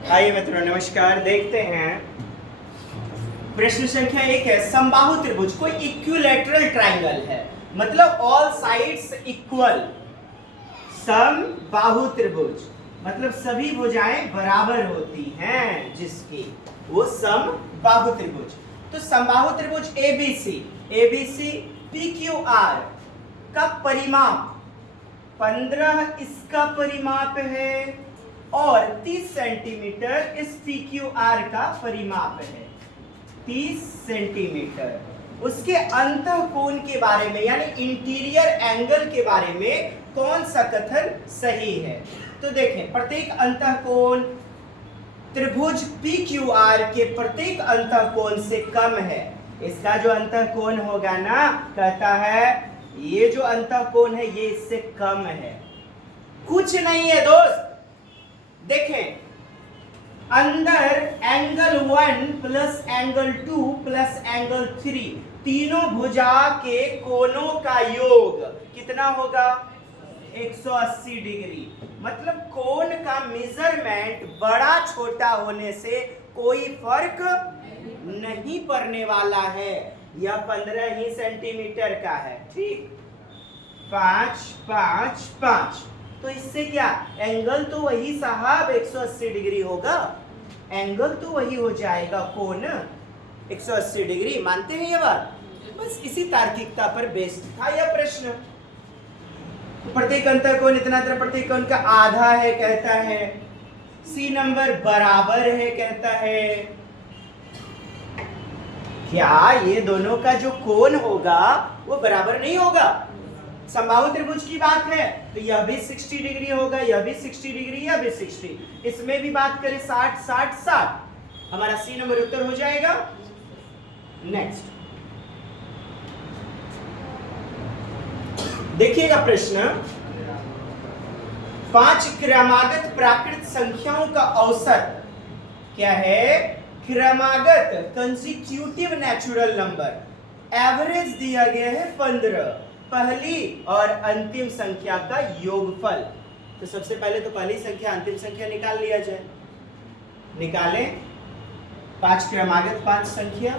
आइए मित्रों नमस्कार। देखते हैं प्रश्न संख्या 1 है समबाहु त्रिभुज कोई इक्विलैटरल ट्रायंगल है, मतलब ऑल साइड्स इक्वल। समबाहु त्रिभुज मतलब सभी भुजाएं बराबर होती हैं जिसकी, वो समबाहु त्रिभुज। तो समबाहु त्रिभुज एबीसी PQR का परिमाप 15 इसका परिमाप है और 30 सेंटीमीटर इस PQR का परिमाप है। 30 सेंटीमीटर। उसके अंतःकोण के बारे में यानी इंटीरियर एंगल के बारे में कौन सा कथन सही है? तो देखें, प्रत्येक अंतःकोण त्रिभुज PQR के प्रत्येक अंतःकोण से कम है। इसका जो अंतःकोण होगा ना, कहता है ये जो अंतःकोण है ये इससे कम है। कुछ नहीं है दोस्त। देखें, अंदर angle 1 plus angle 2 plus angle 3 तीनों भुजा के कोणों का योग कितना होगा? 180 डिग्री। मतलब कोण का मेजरमेंट बड़ा छोटा होने से कोई फर्क नहीं पड़ने वाला है। यह 15 ही सेंटीमीटर का है। ठीक, 5 5 5। तो इससे क्या एंगल तो वही साहब 180 डिग्री होगा। एंगल तो वही हो जाएगा, कोण 180 डिग्री। मानते हैं ये बात? बस इसी तार्किकता पर बेस्ड था यह प्रश्न। प्रत्येक अंतःकोण इतना प्रत्येक कोण का आधा है कहता है। सी नंबर बराबर है कहता है। क्या ये दोनों का जो कोण होगा वो बराबर नहीं होगा? समबाहु त्रिभुज की बात है तो यह भी 60 डिग्री होगा, यह भी 60 डिग्री, यह भी 60। इसमें भी बात करें 60 60 60। हमारा सी नंबर उत्तर हो जाएगा। नेक्स्ट देखिएगा प्रश्न, 5 क्रमागत प्राकृत संख्याओं का औसत क्या है? क्रमागत कंसेक्यूटिव नेचुरल नंबर एवरेज दिया गया है 15, पहली और अंतिम संख्या का योगफल। तो सबसे पहले तो पहली संख्या अंतिम संख्या निकाल लिया जाए। निकालें 5 क्रमागत 5 संख्या।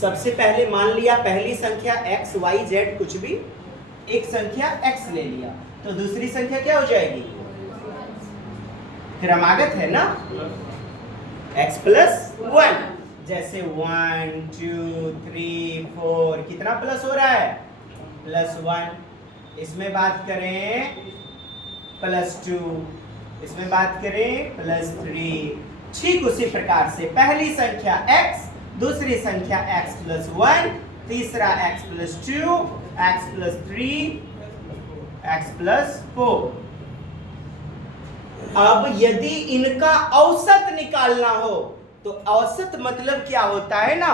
सबसे पहले मान लिया पहली संख्या x y z कुछ भी, एक संख्या x ले लिया, तो दूसरी संख्या क्या हो जाएगी? क्रमागत है ना, x प्लस 1। जैसे 1 2 3 4 कितना प्लस हो रहा है? प्लस 1। इसमें बात करें प्लस 2, इसमें बात करें प्लस 3। ठीक उसी प्रकार से पहली संख्या x, दूसरी संख्या x प्लस 1, तीसरा x plus 2, x plus 3, x plus 4। अब यदि इनका औसत निकालना हो तो औसत मतलब क्या होता है ना,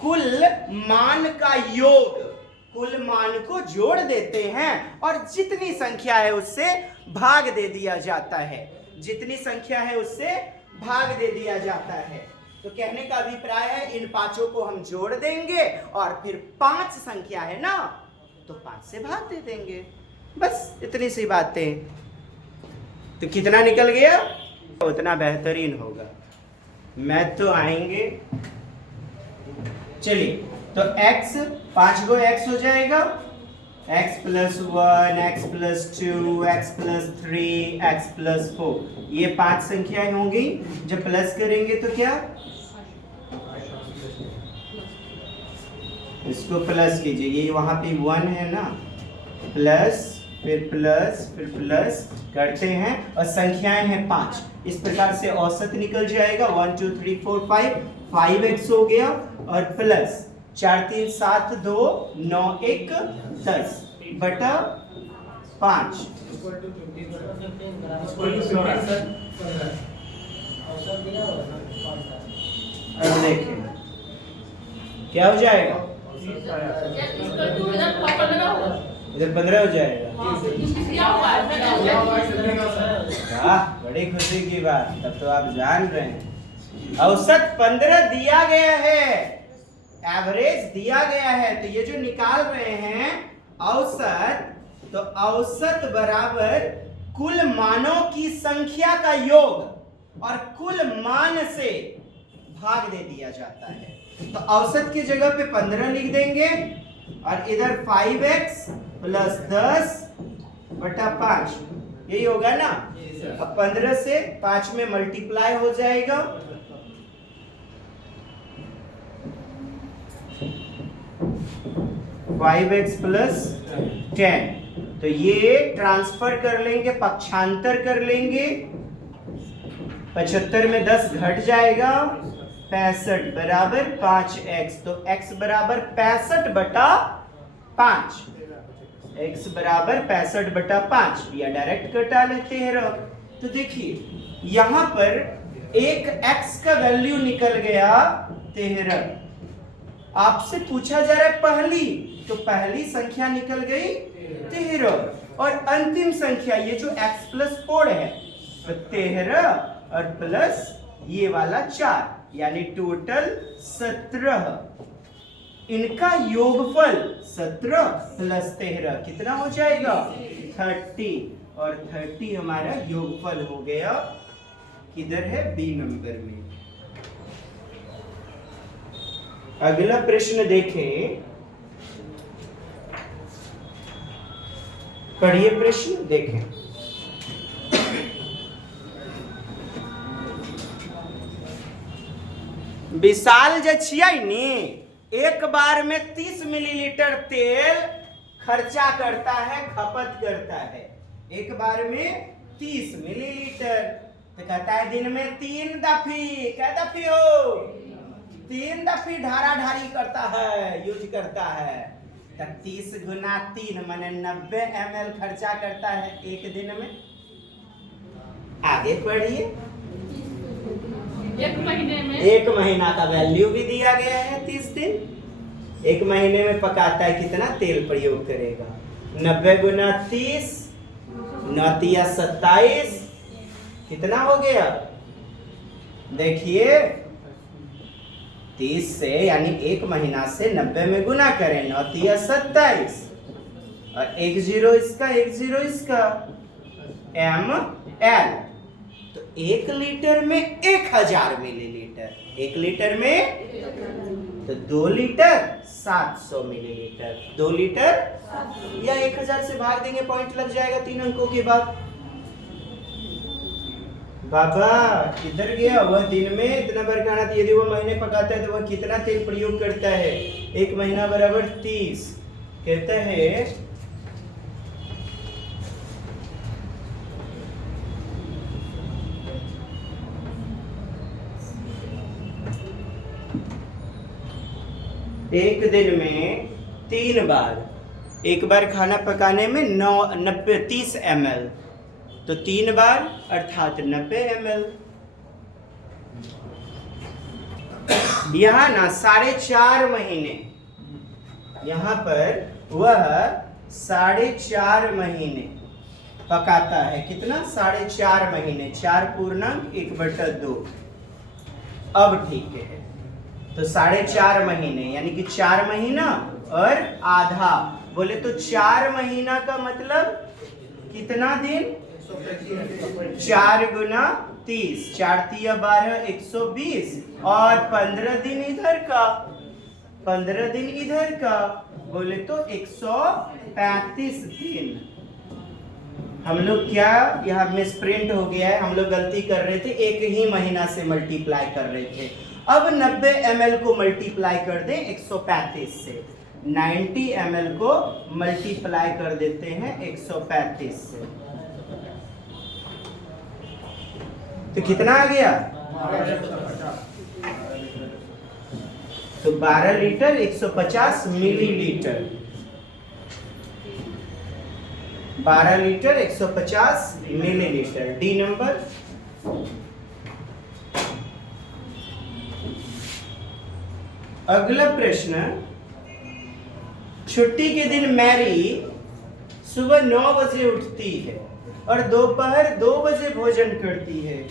कुल मान का योग। कुल मान को जोड़ देते हैं और जितनी संख्या है उससे भाग दे दिया जाता है। जितनी संख्या है उससे भाग दे दिया जाता है। तो कहने का अभिप्राय है इन पांचों को हम जोड़ देंगे और फिर 5 संख्या है ना तो 5 से भाग दे देंगे। बस इतनी सी बातें। तो कितना निकल गया? उतना बेहतरीन होगा। मैथ तो आएंगे। चलिए, तो x 5 गो x हो जाएगा, x plus 1, x plus 2, x plus 3, x plus 4। ये 5 संख्याएं होंगी। जब प्लस करेंगे तो क्या, इसको प्लस कीजिए, ये वहां पे 1 है ना, प्लस फिर प्लस करते हैं और संख्याएं हैं 5। इस प्रकार से औसत निकल जाएगा 1 2 3 4 5। 5x हो गया और प्लस 4 3 7 2 9 1 10 बटा 5। अब देखें क्या हो जाएगा? इधर 15 हो जाएगा। बड़ी खुशी की बात, तब तो आप जान रहे हैं। औसत 15 दिया गया है, एवरेज दिया गया है। तो ये जो निकाल रहे हैं औसत, तो औसत बराबर कुल मानों की संख्या का योग। और कुल मान से भाग दे दिया जाता है। तो औसत की जगह पे 15 लिख देंगे और इधर 5x प्लस 10/5 यही होगा ना। अब 15 से 5 में मल्टीप्लाई हो जाएगा, 5x प्लस 10। तो ये ट्रांसफर कर लेंगे, पक्षांतर कर लेंगे, 75 में 10 घट जाएगा, 65 बराबर 5x। तो x बराबर 65/5, x बराबर 65/5 या डायरेक्ट कटा लेते हैं। तो देखिए यहां पर एक x का वैल्यू निकल गया 13। आपसे पूछा जा रहा है पहली, तो पहली संख्या निकल गई 13 और अंतिम संख्या ये जो x प्लस 4 है, तो 13 और प्लस ये वाला 4 यानी टोटल 17। इनका योगफल 17 प्लस 13 कितना हो जाएगा 30 और 30 हमारा योगफल हो गया। किधर है बी नंबर में। अगला प्रश्न देखें, पढ़िए प्रश्न देखें। विशाल जे छियै नी एक बार में 30 मिलीलीटर तेल खर्चा करता है, खपत करता है। एक बार में 30 मिलीलीटर, तो कहता है दिन में 3 दफी, क्या दफी हो 3 दफी ढारा ढारी करता है, यूज करता है। तो 30 गुना 3 माने 90 ml खर्चा करता है एक दिन में। आगे पढ़िए। एक महीना का वैल्यू भी दिया गया है 30 दिन। एक महीने में पकाता है कितना तेल प्रयोग करेगा, 90 गुना 30, 9 या 27, कितना हो गया देखिए 30 से यानी एक महीना से 90 में गुना करें, 9 या 27 और 1 0 इसका 1 0 इसका ml। तो 1 लीटर में 1000 मिलीलीटर, 1 लीटर में तो 2 लीटर 700 मिलीलीटर, 2 लीटर या 1000 से भाग देंगे, पॉइंट लग जाएगा 3 अंकों के बाद। बाबा किधर गया वह दिन में इतना बार खाना, यदि वह महीने पकाता है तो वह कितना तेल प्रयोग करता है। एक महीना बराबर 30, कहता है एक दिन में 3 बार, एक बार खाना पकाने में 30 ml, तो 3 बार अर्थात 90 ml। यहाँ ना 4.5 महीने, यहाँ पर वह 4.5 महीने पकाता है। कितना 4.5 महीने, 4.1/2। अब ठीक है, तो 4.5 महीने यानी कि 4 महीना और आधा, बोले तो 4 महीना का मतलब कितना दिन, 4 गुना 30, 4 तिया 12, 120 और 15 दिन इधर का, 15 दिन इधर का, बोले तो 135 दिन। हम लोग क्या यहाँ मिसप्रिंट हो गया है, हम लोग गलती कर रहे थे, एक ही महीना से मल्टीप्लाई कर रहे थे। अब 90 ml को मल्टीप्लाई कर दें 135 से, 90 ml को मल्टीप्लाई कर देते हैं 135 से, तो कितना आ गया, तो 12 litre 150 millilitre, 12 litre 150 millilitre, D number. अगला प्रश्न, छुट्टी के दिन मैरी सुबह 9 बजे उठती है और दोपहर 2 बजे भोजन करती है।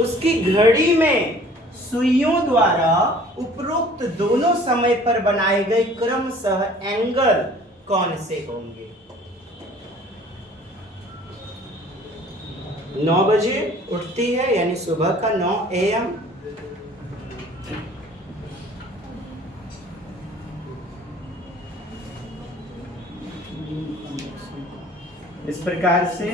उसकी घड़ी में सुइयों द्वारा उपरोक्त दोनों समय पर बनाए गए क्रमशः एंगल कौन से होंगे। 9 बजे उठती है, यानी सुबह का 9 AM। इस प्रकार से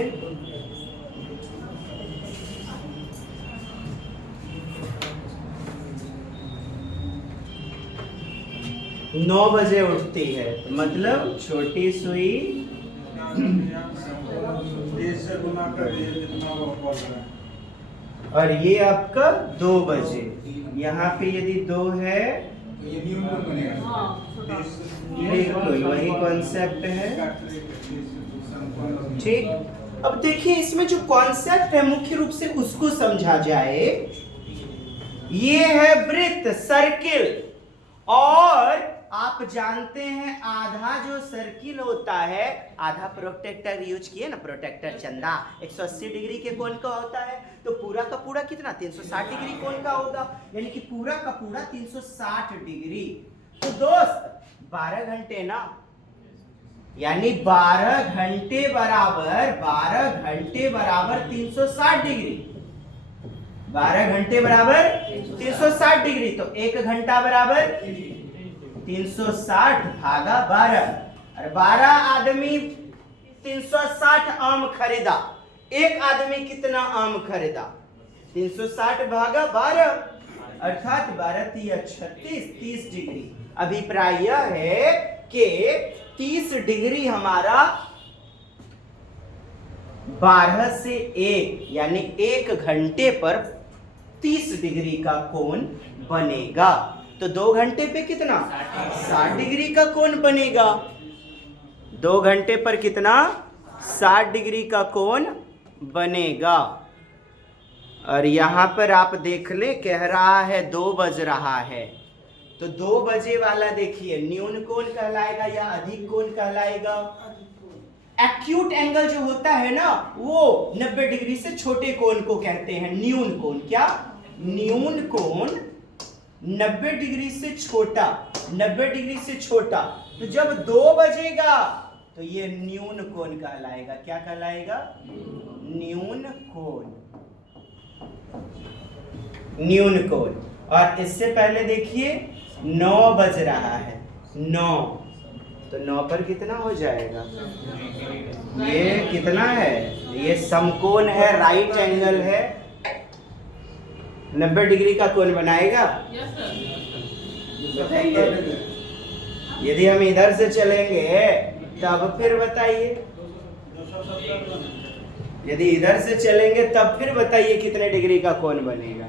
9 बजे उठती है, मतलब छोटी सुई और ये आपका 2 बजे। यहाँ पे यदि 2 है बिल्कुल वही कॉन्सेप्ट है, ठीक। अब देखिए इसमें जो कॉन्सेप्ट है मुख्य रूप से उसको समझा जाए। ये है वृत्त, सर्किल, और आप जानते हैं आधा जो सर्किल होता है, आधा प्रोटेक्टर यूज किए ना, प्रोटेक्टर चंदा 180 डिग्री के कोण का होता है, तो पूरा का पूरा कितना 360 डिग्री कोण का होगा, यानी कि पूरा का पूरा 360 डिग्री। तो दोस्त 12 घंटे ना, यानी 12 घंटे बराबर 360 डिग्री। 12 घंटे बराबर 360 डिग्री, तो 1 घंटा बराबर 360 भागा 12, और 12 आदमी 360 आम खरीदा। एक आदमी कितना आम खरीदा? 360 भागा 12, अर्थात 12 तिया 36, 30 डिग्री। अभिप्राय यह है कि 30 डिग्री हमारा 12 से 1, यानी 1 घंटे पर 30 डिग्री का कोण बनेगा। तो 2 घंटे पे कितना 60 डिग्री का कोण बनेगा। 2 घंटे पर कितना 60 डिग्री का कोण बनेगा। और यहां पर आप देख ले, कह रहा है 2 बज रहा है, तो 2 बजे वाला देखिए न्यून कोण कहलाएगा या अधिक कोण कहलाएगा? एक्यूट एंगल जो होता है ना, वो 90 डिग्री से छोटे कोण को कहते हैं न्यून कोण। क्या? न्यून कोण 90 डिग्री से छोटा, 90 डिग्री से छोटा। तो जब 2 बजेगा तो ये न्यून कोण कहलाएगा। क्या कहलाएगा? न्यून कोण, न्यून कोण। और इससे पहले देखिए 9 बज रहा है, 9, तो 9 पर कितना हो जाएगा? ये कितना है? ये समकोण है, राइट एंगल है, 90 डिग्री का कोण बनाएगा। बताइए, यदि हम इधर से चलेंगे तब फिर बताइए, यदि इधर से चलेंगे तब फिर बताइए कितने डिग्री का कोण बनेगा।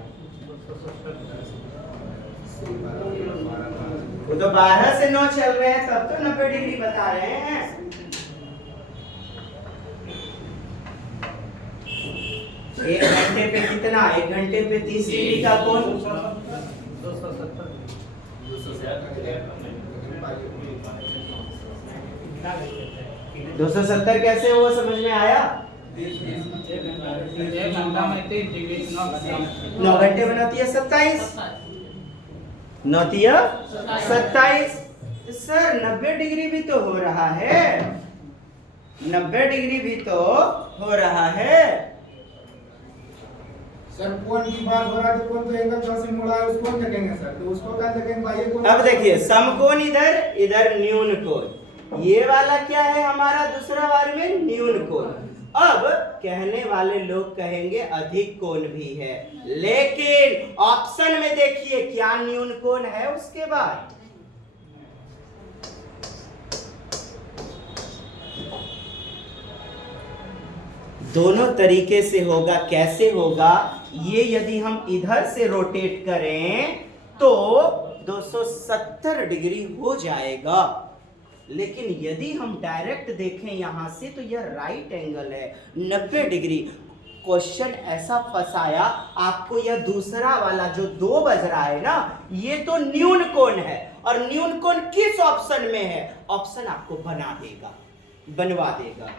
वो तो 12 से 9 चल रहे हैं, तब तो 90 डिग्री बता रहे हैं। तो 1 घंटे पे कितना? 1 घंटे पे 30 डिग्री का कोण 270 कैसे हुआ, समझ में आया? 9 घंटे बनाती है 27, 9 तिया 27। सर 90 डिग्री भी तो हो रहा है, 90 डिग्री भी तो हो रहा है। सर कोण की बात हो रहा है, तो कोण तो एंगल जहां से मुड़ा है उसको देखेंगे सर, तो उसको क्या देखेंगे भाई? ये अब देखिए समकोण इधर, इधर न्यून कोण। ये वाला क्या है हमारा? दूसरा वाले में न्यून कोण। अब कहने वाले लोग कहेंगे अधिक कोण भी है, लेकिन ऑप्शन में देखिए क्या न्यून कोण है उसके बाद। दोनों तरीके से होगा। कैसे होगा? ये यदि हम इधर से रोटेट करें तो 270 डिग्री हो जाएगा, लेकिन यदि हम डायरेक्ट देखें यहां से तो यह राइट एंगल है 90 डिग्री। क्वेश्चन ऐसा फंसाया आपको, यह दूसरा वाला जो 2 बज रहा है ना, ये तो न्यून कोण है, और न्यून कोण किस ऑप्शन में है? ऑप्शन आपको बना देगा, बनवा देगा।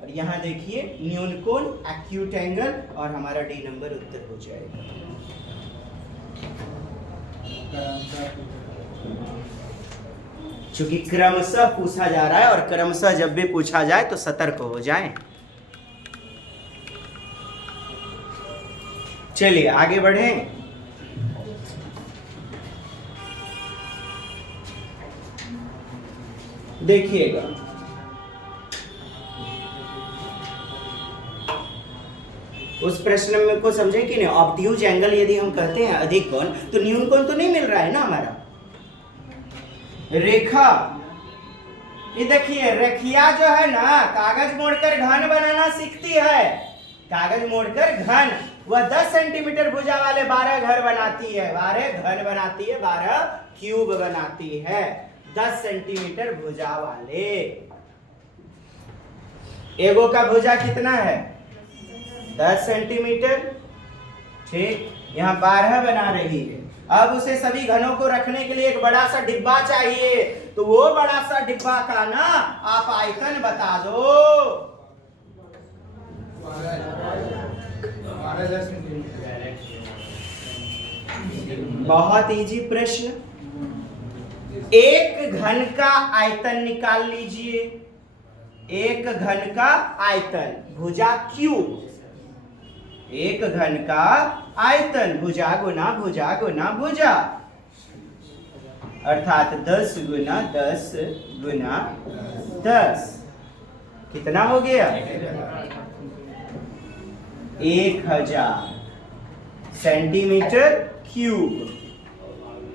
और यहां देखिए न्यून कोण, एक्यूट एंगल, और हमारा डी नंबर उत्तर हो जाएगा। चूंकि क्रमशः पूछा जा रहा है, और क्रमशः जब भी पूछा जाए तो सतर्क हो जाएं। चलिए आगे बढ़े। देखिएगा, उस प्रश्न में को समझे कि नहीं, ऑब्ट्यूज एंगल यदि हम कहते हैं अधिक कोण, तो न्यून कोण तो नहीं मिल रहा है ना हमारा। रेखा, ये देखिए रेखिया जो है ना, कागज मोड़कर घन बनाना सीखती है। कागज मोड़कर घन, वह 10 सेंटीमीटर भुजा वाले 12 घर बनाती है, 12 घन बनाती है, 12 क्यूब बनाती है। 10 सेंटीमीटर भुजा वाले, एगो का भुजा कितना है 10 सेंटीमीटर, ठीक। यहाँ 12 बना रही है। अब उसे सभी घनों को रखने के लिए एक बड़ा सा डिब्बा चाहिए, तो वो बड़ा सा डिब्बा का ना आप आयतन बता दो। 12 सेंटीमीटर। बहुत इजी प्रश्न। एक घन का आयतन निकाल लीजिए। एक घन का आयतन, भुजा क्यूब, एक घन का आयतन, भुजा गुना भुजा गुना भुजा, अर्थात 10 गुना 10 गुना 10, कितना हो गया 1000 सेंटीमीटर क्यूब।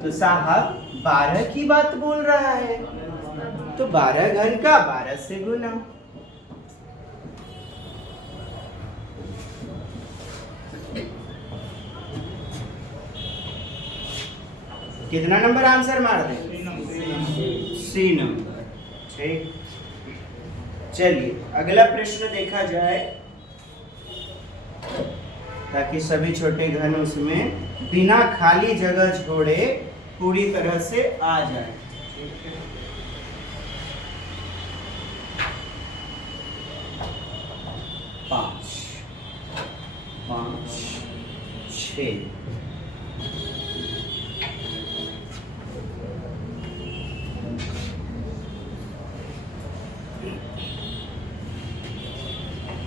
तो साहब 12 की बात बोल रहा है, तो 12 घन का 12 से गुना। कितना नंबर आंसर मार दें? सी नंबर, ठीक। चलिए अगला प्रश्न देखा जाए, ताकि सभी छोटे घन उसमें बिना खाली जगह छोड़े पूरी तरह से आ जाए। 5 5 6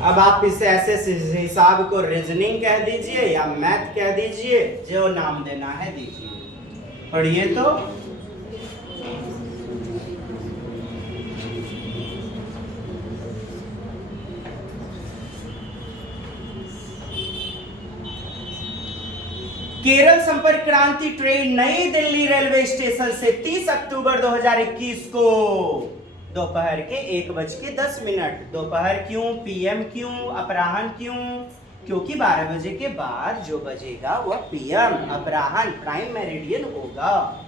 अब आप इसे ऐसे हिसाब को रीजनिंग कह दीजिए या मैथ कह दीजिए, जो नाम देना है दीजिए। पढ़िए तो, केरल संपर्क क्रांति ट्रेन नई दिल्ली रेलवे स्टेशन से 30 अक्टूबर 2021 को दोपहर के 1:10। दोपहर क्यों, पीएम क्यों, अपराह्न क्यों? क्योंकि 12 बजे के बाद जो बजेगा वह पीएम, अपराह्न, प्राइम मेरिडियन होगा।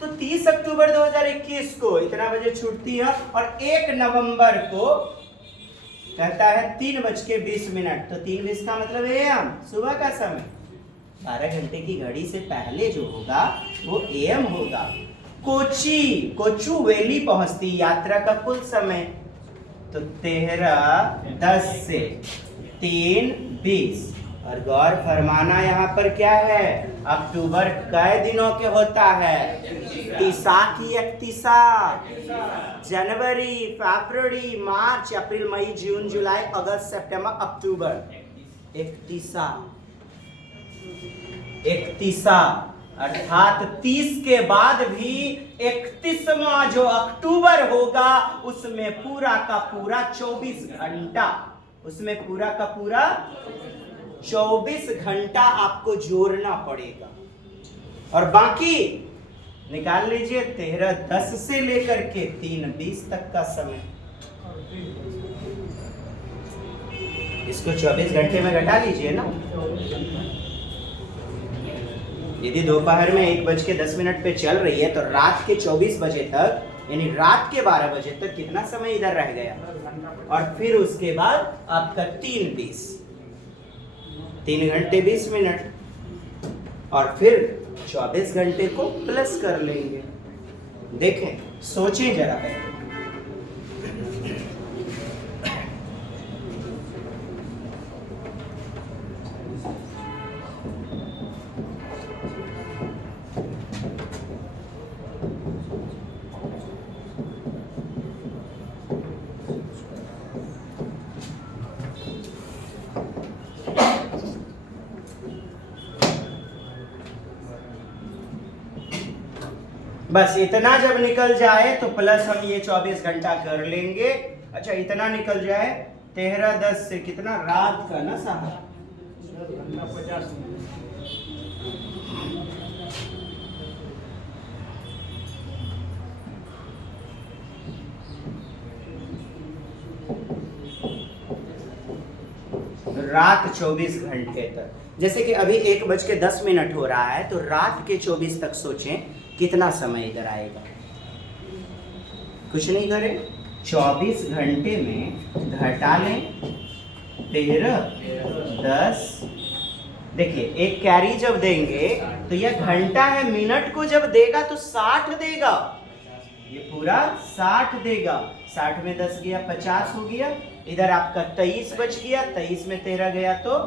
तो 30 अक्टूबर 2021 को इतना बजे छूटती है, और 1 नवंबर को कहता है 3:20। तो 3:20 का मतलब एएम, सुबह का समय। 12 घंटे की घड़ी से पहले जो होगा वो एएम होगा। कोचुवेली पहुंचती यात्रा का कुल समय, तो 13:10 से 3:20। और गौर फरमाना यहाँ पर क्या है, अक्टूबर कई दिनों के होता है? 30 की 31, जनवरी, फरवरी, मार्च, अप्रैल, मई, जून, जुलाई, अगस्त, सितंबर, अक्टूबर। 31 अर्थात 30 के बाद भी 31वां जो अक्टूबर होगा, उसमें पूरा का पूरा 24 घंटा, उसमें पूरा का पूरा 24 घंटा आपको जोड़ना पड़ेगा। और बाकी निकाल लीजिए 13:10 से लेकर के 3:20 तक का समय। इसको 24 घंटे में घटा लीजिए ना। यदि दोपहर में 1:10 पे चल रही है, तो रात के 24 बजे तक, यानी रात के 12 बजे तक कितना समय इधर रह गया? और फिर उसके बाद आपका 3:20, 3 घंटे 20 मिनट, और फिर 24 घंटे को प्लस कर लेंगे। देखें, सोचें जरा पहले। बस इतना जब निकल जाए तो प्लस हम ये 24 घंटा कर लेंगे। अच्छा इतना निकल जाए 13-10 से कितना रात का ना साहब, रात 24 घंटे तक। जैसे कि अभी 1:10 हो रहा है तो रात के 24 तक सोचें कितना समय इधर आएगा। कुछ नहीं करें, 24 घंटे में घटा लें 13, 10। देखिए एक कैरी जब देंगे तो यह घंटा है, मिनट को जब देगा तो 60 देगा, ये पूरा 60 देगा। 60 में 10 गया 50 हो गया। इधर आपका 23 बच गया, 23 में 13 गया तो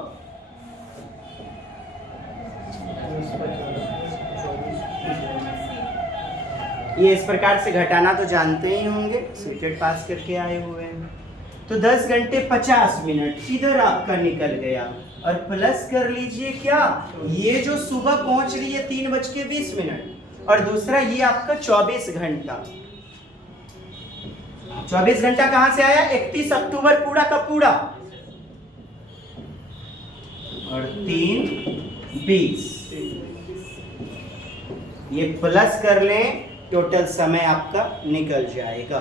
24। ये इस प्रकार से घटाना तो जानते ही होंगे, सीटेट पास करके आए हुए हैं। तो 10 घंटे 50 मिनट इधर आपका निकल गया। और प्लस कर लीजिए क्या, ये जो सुबह पहुंच रही है 3:20 और दूसरा ये आपका 24 घंटा। 24 घंटा कहां से आया, 31 अक्टूबर पूरा का पूरा और 3:20। ये प्लस कर लें, टोटल समय आपका निकल जाएगा।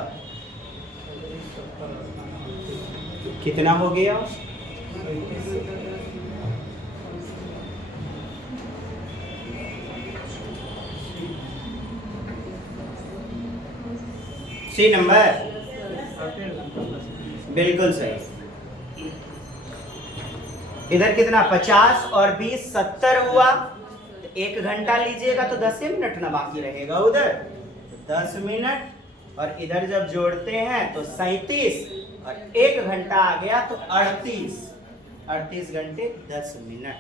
कितना हो गया, सी नंबर बिल्कुल सही। इधर कितना 50 और 20 70 हुआ। 1 घंटा लीजिएगा तो 10 मिनट ना बाकी रहेगा, उधर 10 मिनट और इधर जब जोड़ते हैं तो 37 और 1 घंटा आ गया तो 38 घंटे 10 मिनट।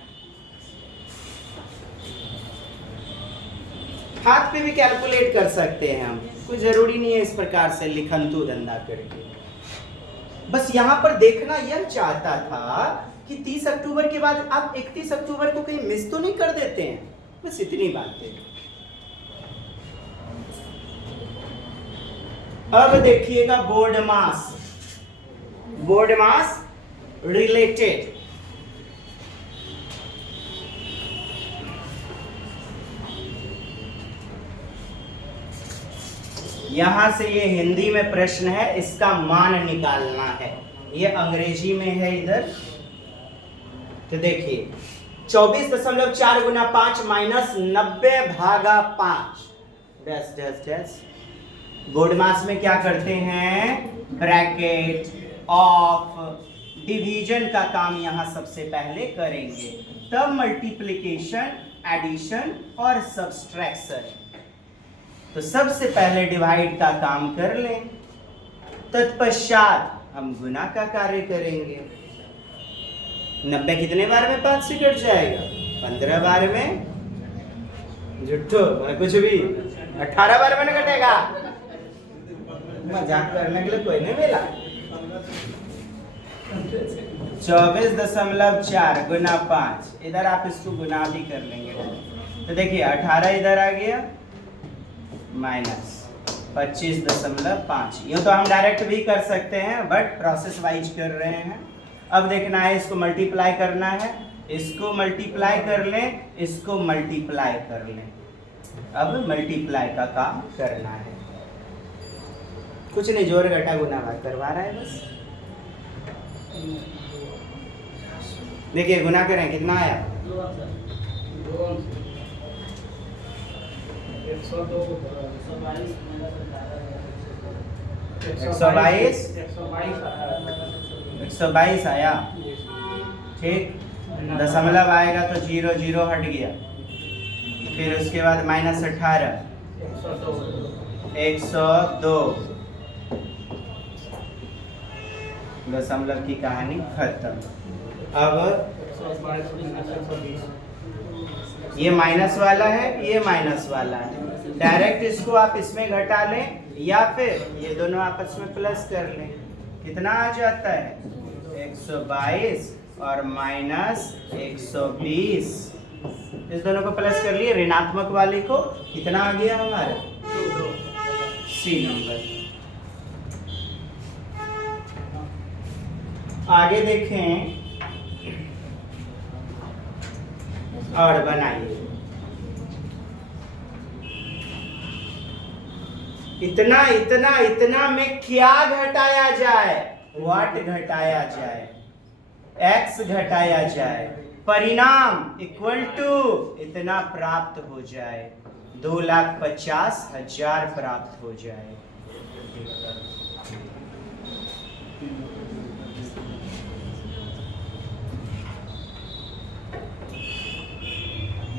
हाथ पे भी कैलकुलेट कर सकते हैं हम, कोई जरूरी नहीं है इस प्रकार से लिखंतु धंधा करके। बस यहाँ पर देखना यह चाहता था कि 30 अक्टूबर के बाद आप 31 अक्टूबर को कहीं मिस तो नहीं कर देते हैं, बस इतनी बात है। अब देखिएगा बोर्ड मास रिलेटेड। यहां से ये हिंदी में प्रश्न है, इसका मान निकालना है। ये अंग्रेजी में है इधर। तो देखिए 24.4 गुना 5 माइनस 90/5 dash dash dash. Board maths में क्या करते हैं, ब्रैकेट, ऑफ, डिवीजन का काम यहां सबसे पहले करेंगे, तब मल्टीप्लिकेशन, एडिशन और सब्सट्रैक्शन। तो सबसे पहले डिवाइड का काम कर लें, तत्पश्चात हम गुना का कार्य करेंगे। 90 कितने बार में 5 से कट जाएगा, 15 बार में, झूठो कुछ भी 18 बार में न कटेगा। मजाक करने के लिए कोई नहीं मिला। 24.4 गुना 5, इधर आप इसको गुना भी कर लेंगे। तो देखिए 18 इधर आ गया माइनस 25.5। यूँ तो हम डायरेक्ट भी कर सकते हैं, बट प्रोसेस वाइज कर रहे हैं। अब देखना है, इसको मल्टीप्लाई करना है, इसको मल्टीप्लाई कर लें, इसको मल्टीप्लाई कर लें। अब मल्टीप्लाई का काम करना है, कुछ नहीं, जोड़ घटा गुना भाग करवा रहा है बस। देखिए गुना करें, कितना आया, 122 आया, ठीक। दशमलव आएगा तो 0 0 हट गया, फिर उसके बाद माइनस 18 102। दशमलव की कहानी खत्म। अब ये माइनस वाला है, ये माइनस वाला है, डायरेक्ट इसको आप इसमें घटा लें या फिर ये दोनों आपस में प्लस कर लें। कितना आ जाता है, 122 और माइनस 120। इस दोनों को प्लस कर लिए, ऋणात्मक वाले को कितना आ गया हमारा सी नंबर। आगे देखें और बनाइए। इतना इतना इतना में क्या घटाया जाए? व्हाट घटाया जाए? एक्स घटाया जाए, परिणाम इक्वल टू इतना प्राप्त हो जाए, 2,50,000 प्राप्त हो जाए।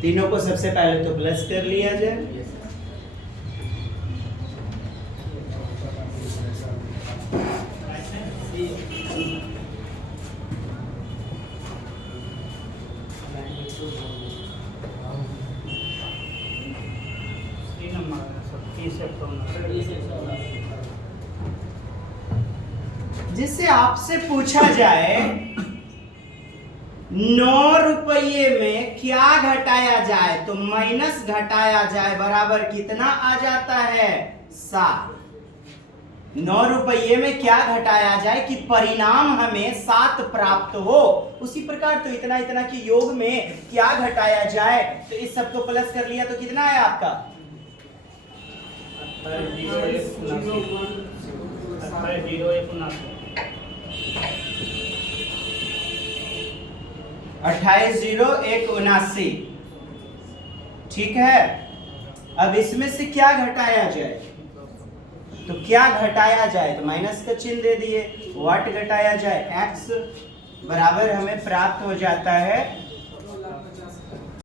तीनों को सबसे पहले तो प्लस कर लिया जाए। जिससे आपसे पूछा जाए 9 रुपये में क्या घटाया जाए, तो माइनस घटाया जाए बराबर कितना आ जाता है? 7। 9 रुपये में क्या घटाया जाए कि परिणाम हमें 7 प्राप्त हो। उसी प्रकार तो इतना इतना के योग में क्या घटाया जाए, तो इस सब को प्लस कर लिया तो कितना है आपका? 28,079। ठीक है, अब इसमें से क्या घटाया जाए, तो क्या घटाया जाए, तो माइनस का चिन्ह दे दिए। व्हाट घटाया जाए? एक्स बराबर हमें प्राप्त हो जाता है